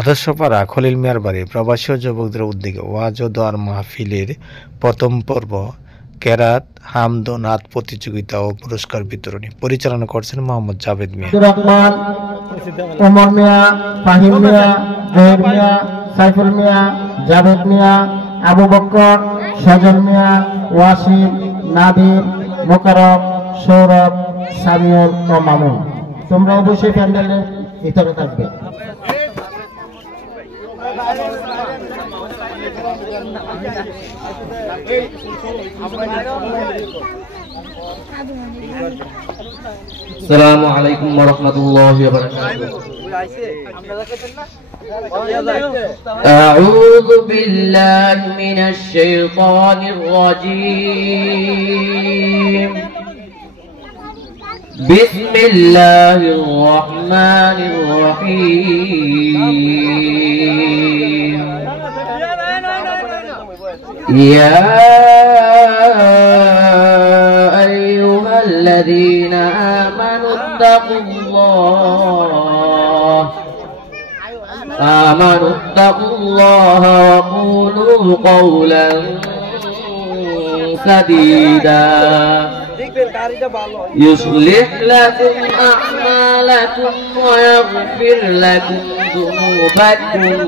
আদর্শপাড়া খলিল মিয়ার বাড়ি প্রবাসী ও যুবকদের উদ্যোগে ওয়াজ ও দোয়ার মাহফিলের প্রথম পর্ব কেরাত হামদ ও নাত প্রতিযোগিতা ও পুরস্কার বিতরণী পরিচালনা করছেন মোহাম্মদ জাভেদ মিয়া। রহমান, ওমর মিয়া, ফাহিম মিয়া, জহির মিয়া, সাইফুল মিয়া, জাভেদ মিয়া, আবু বকর, সজন মিয়া, ওয়াসিম, নাদির, মোকাররম, সৌরভ, সামিউল ও মামুন। তোমরা অবশ্যই প্যান্ডেলের ভিতরে থাকবে। আসসালামু আলাইকুম ওয়া রাহমাতুল্লাহি ওয়া বারাকাতুহু। আউযু বিল্লাহি মিনাশ শাইতানির রাজীম। বিসমিল্লাহির রাহমানির রহিম। ইয়া الذين آمنوا اتقوا الله وقولوا قولا سديدا يصلح لكم أعمالكم ويغفر لكم ذنوبكم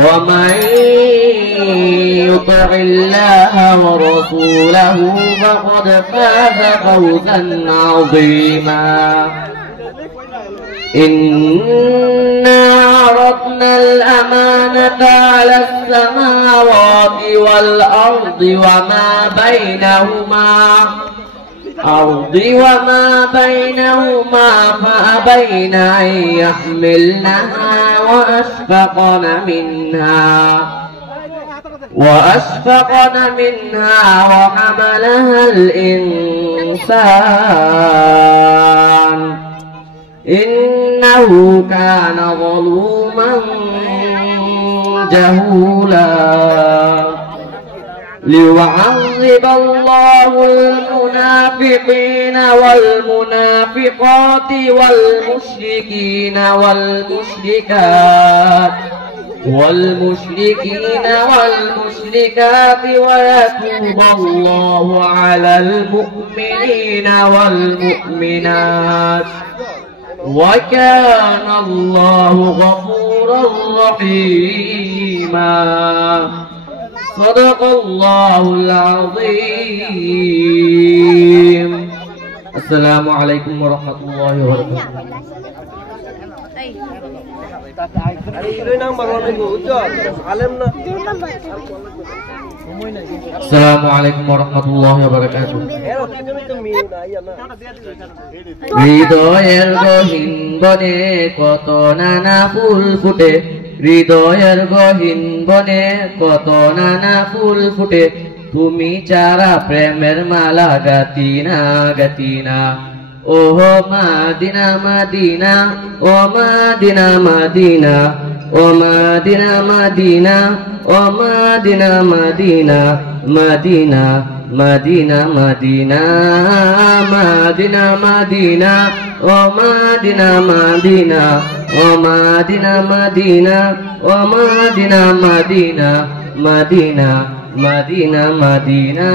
ومن يطع الله ورسوله فقد فاز فوزا عظيما. إنا عرضنا الأمانة على السماوات والأرض وما بينهما فأبين أن يحملنها وأشفقن منها وحملها الإنسان إنه كان ظلوما جهولا. ليعذب الله المنافقين والمنافقات والمشركين والمشركات ويتوب الله على المؤمنين والمؤمنات وكان الله غفورا رحيما. صدق الله العظيم. السلام عليكم ورحمة الله وبركاته. السلام عليكم ورحمة الله وبركاته. হৃদয়ের গহীন বনে কত নানা ফুল ফুটে, হৃদয়ের গহীন বনে কত নানা ফুল ফুটে, তুমি চারা প্রেমের মালা গাতিনা গাতিনা। ওহো মাদিনা মাদিনা, ও মাদিনা মাদিনা, ও মাদিনা মাদিনা, ও মাদিনা মাদিনা, মাদিনা মাদিনা মাদিনা, মাদিনা মাদিনা, ও মাদিনা মাদিনা, ও মাদিনা মাদিনা, ও মাদিনা মাদিনা, মাদিনা মাদিনা মাদিনা।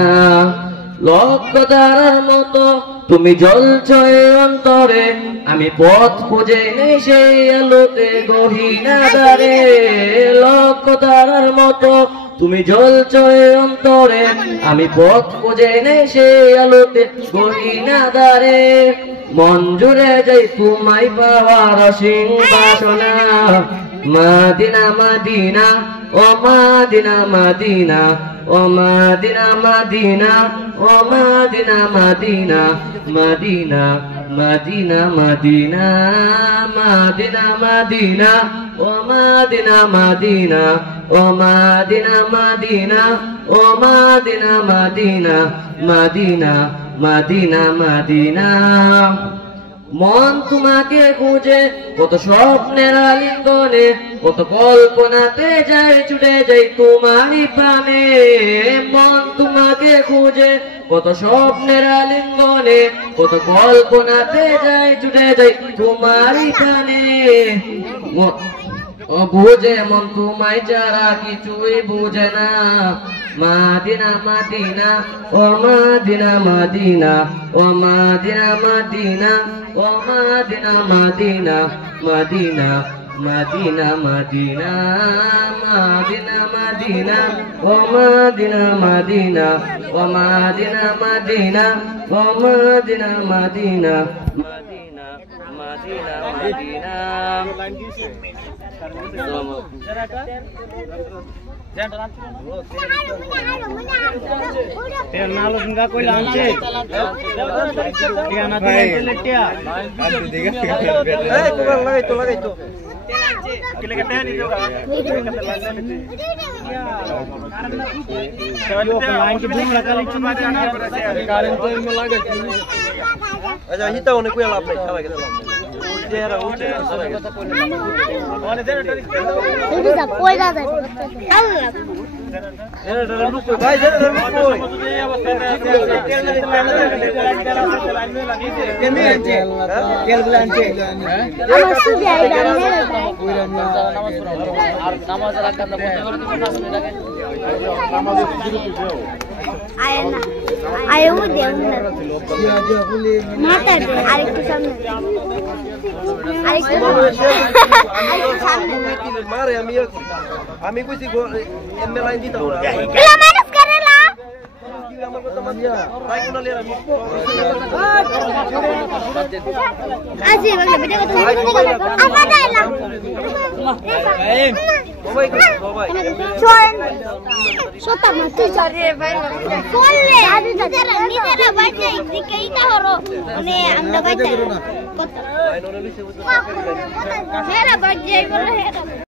লক্ষ তারার মতো তুমি জ্বলছো অন্তরে, আমি পথ খুঁজে নেই সেই আলোতে গহীনা দ্বারে। লক্ষ তারার মতো তুমি জ্বলছো অন্তরে, আমি পথ খুঁজে নেই সেই আলোতে গহীনা দ্বারে। মন জুড়ে যাই তোমায় পাওয়ার অসীম বাসনা, মাদিনা মাদিনা, ও মাদিনা মাদিনা, ও মাদিনা মাদিনা, ও মাদিনা মাদিনা, মাদিনা মাদিনা মাদিনা, মাদিনা মাদিনা, ও মাদিনা মাদিনা, ও মাদিনা মাদিনা, ও মাদিনা মাদিনা, মাদিনা মাদিনা মাদিনা। মন তোমাকে খুঁজে কত স্বপ্নের আলিঙ্গনে, কত কল্পনাতে যায় ছুটে যাই তোমারই প্রাণে। মন তোমাকে খুঁজে কত স্বপ্নের আলিঙ্গনে, কত কল্পনাতে যায় ছুটে যাই তোমারই প্রাণে। ও বুঝে মন তোমায় ছাড়া কিছুই বুঝে না মাদিনা মাদিনা ও মাদিনা মাদিনা ও মাদিনা মাদিনা ও মাদিনা মাদিনা মাদিনা মাদিনা মাদিনা মাদিনা মাদিনা ও মাদিনা মাদিনা ও মাদিনা মাদিনা ও মাদিনা মাদিনা মাদিনা মাদিনা আমি কইছি এমএ লাইন দিতে হবে আজি বাংলা ভিডিও কথা আমাদের এলাম সবাই সবাই চল সোতা মাতে চলে ভাই বললে আজি নিজেরা বাইতে দিকে ইটা হরো মানে আমরা বাইতে কত হেরা বাজে বলে হেরা